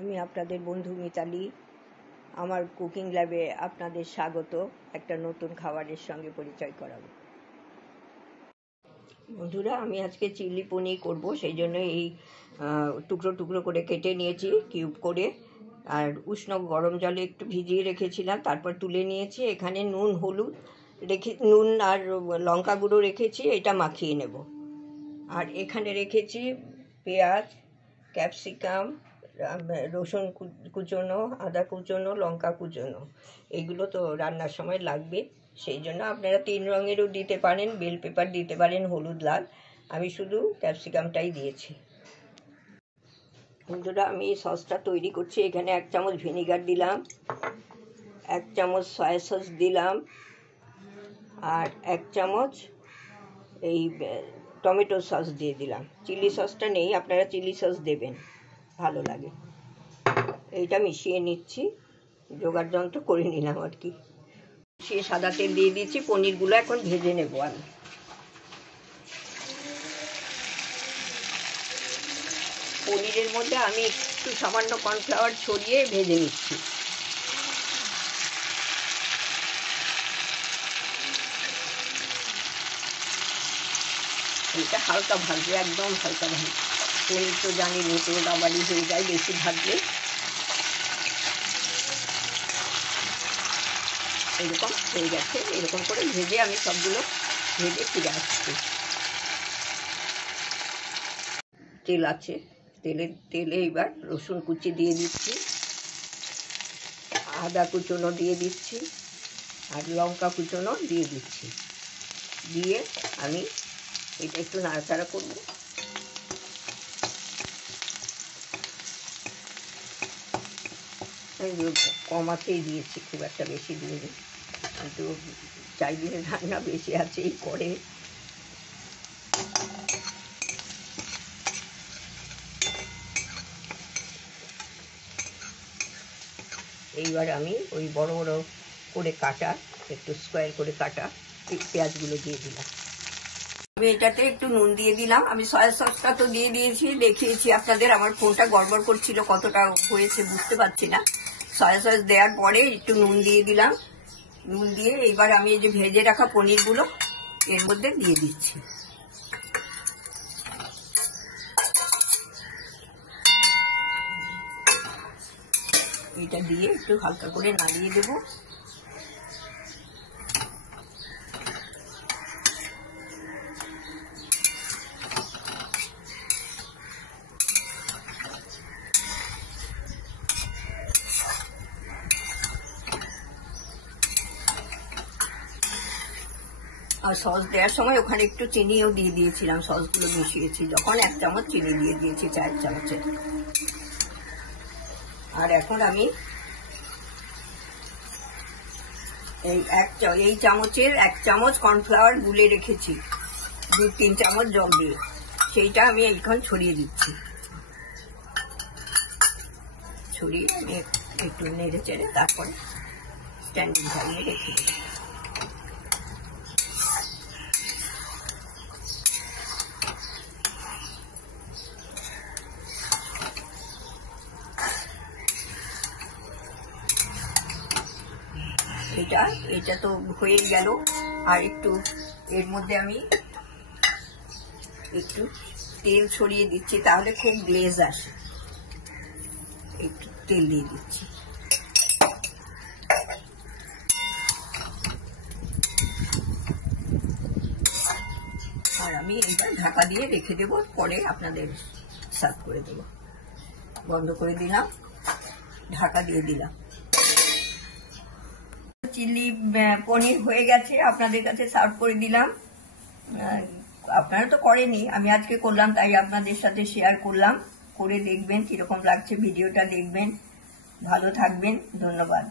আমি আপনাদের বন্ধু মিতালি। আমার কুকিং ল্যাবে আপনাদের স্বাগত। একটা নতুন খাবারের সঙ্গে পরিচয় করাবো। বন্ধুরা, আমি আজকে চিলি পনির করব, সেই জন্য এই টুকরো টুকরো করে কেটে নিয়েছি কিউব করে, আর উষ্ণ গরম জলে একটু ভিজিয়ে রেখেছিলাম, তারপর তুলে নিয়েছি। এখানে নুন হলুদ নুন আর লঙ্কা গুঁড়ো রেখেছি, এটা মাখিয়ে নেব। আর এখানে রেখেছি পেঁয়াজ, ক্যাপসিকাম, রসুন কুচোনো, আদা কুচোনো, লঙ্কা কুচোনো। এগুলো তো রান্নার সময় লাগবে, সেই জন্য আপনারা 3 রঙেরও দিতে পারেন, বেল পেপার দিতে পারেন, হলুদ লাল। আমি শুধু ক্যাপসিকামটাই দিয়েছি। বন্ধুরা, আমি এই সসটা তৈরি করছি। এখানে 1 চামচ ভিনিগার দিলাম, 1 চামচ সয়া সস দিলাম, আর 1 চামচ এই টমেটো সস দিয়ে দিলাম। চিলি সসটা নেই, আপনারা চিলি সস দেবেন, ভালো লাগে। এইটা মিশিয়ে নিচ্ছি, জোগাড় যন্ত্র করে নিলাম আর কি। মিশিয়ে সাদা তেল দিয়ে দিচ্ছি। পনিরগুলো এখন ভেজে নেব আমি। পনিরের মধ্যে আমি একটু সামান্য কর্নফ্লাওয়ার ছড়িয়ে ভেজে নিচ্ছি। এটা হালকা ভাজবে, একদম হালকা ভাজবে। পনির তো জানি নিতে ডাবালি হয়ে যায় বেশি ভাজলে। এরকম হয়ে গেছে, এরকম করে ভেজে আমি সবগুলো ভেজে ফিরে আসছি। তেল আছে, তেলে এবার রসুন কুচি দিয়ে দিচ্ছি, আদা কুচোনো দিয়ে দিচ্ছি, আর লঙ্কা কুচোনো দিয়ে দিচ্ছি। দিয়ে আমি এটা একটু নাড়াচাড়া করব। কম আঁচেই দিয়েছি, খুব একটা বেশি দিইনি, কিন্তু চাইলে রান্না বেশি আছেই করে। এইবার আমি ওই বড় বড় করে কাটা, একটু স্কোয়ার করে কাটা এই পেঁয়াজগুলো দিয়ে দিলাম। আমি এটাতে একটু নুন দিয়ে দিলাম। আমি সয়া সসটা তো দিয়ে দিয়েছি, দেখিয়েছি আপনাদের। আমার ফোনটা গড়বড় করছিল, কতটা হয়েছে বুঝতে পারছি না। সয়া সস দেওয়ার পরে একটু নুন দিয়ে দিলাম। নুন দিয়ে এবার আমি এই যে ভেজে রাখা পনিরগুলো এর মধ্যে দিয়ে দিচ্ছি। এটা দিয়ে একটু হালকা করে নাড়িয়ে দেবো। আর সস দেওয়ার সময় ওখানে একটু চিনিও দিয়ে দিয়েছিলাম, সসগুলো মিশিয়েছি যখন। 1 চামচ চিনি দিয়ে দিয়েছি, 4 চামচের। আর এখন আমি এই চামচের 1 চামচ কর্নফ্লাওয়ার গুলে রেখেছি 2-3 চামচ জল দিয়ে, সেইটা আমি এখন ছড়িয়ে দিচ্ছি। ছড়িয়ে আমি একটু নেড়ে চেড়ে তারপরে স্ট্যান্ডিং ঝালিয়ে রেখে দেবো। এটা তো হয়ে গেল। আর একটু এর মধ্যে আমি একটু তেল ছড়িয়ে দিচ্ছি, তাহলে খুব গ্লেজ আসে। একটু তেল দিয়ে দিচ্ছি। আর আমি এইবার ঢাকা দিয়ে রেখে দেবো, পরে আপনাদের সার্ভ করে দেবো। বন্ধ করে দিলাম, ঢাকা দিয়ে দিলাম। চিলি পনির হয়ে গেছে, আপনাদের কাছে সার্ভ করে দিলাম। আপনারা তো করেনি, আমি আজকে করলাম, তাই আপনাদের সাথে শেয়ার করলাম। করে দেখবেন কিরকম লাগছে, ভিডিওটা দেখবেন। ভালো থাকবেন, ধন্যবাদ।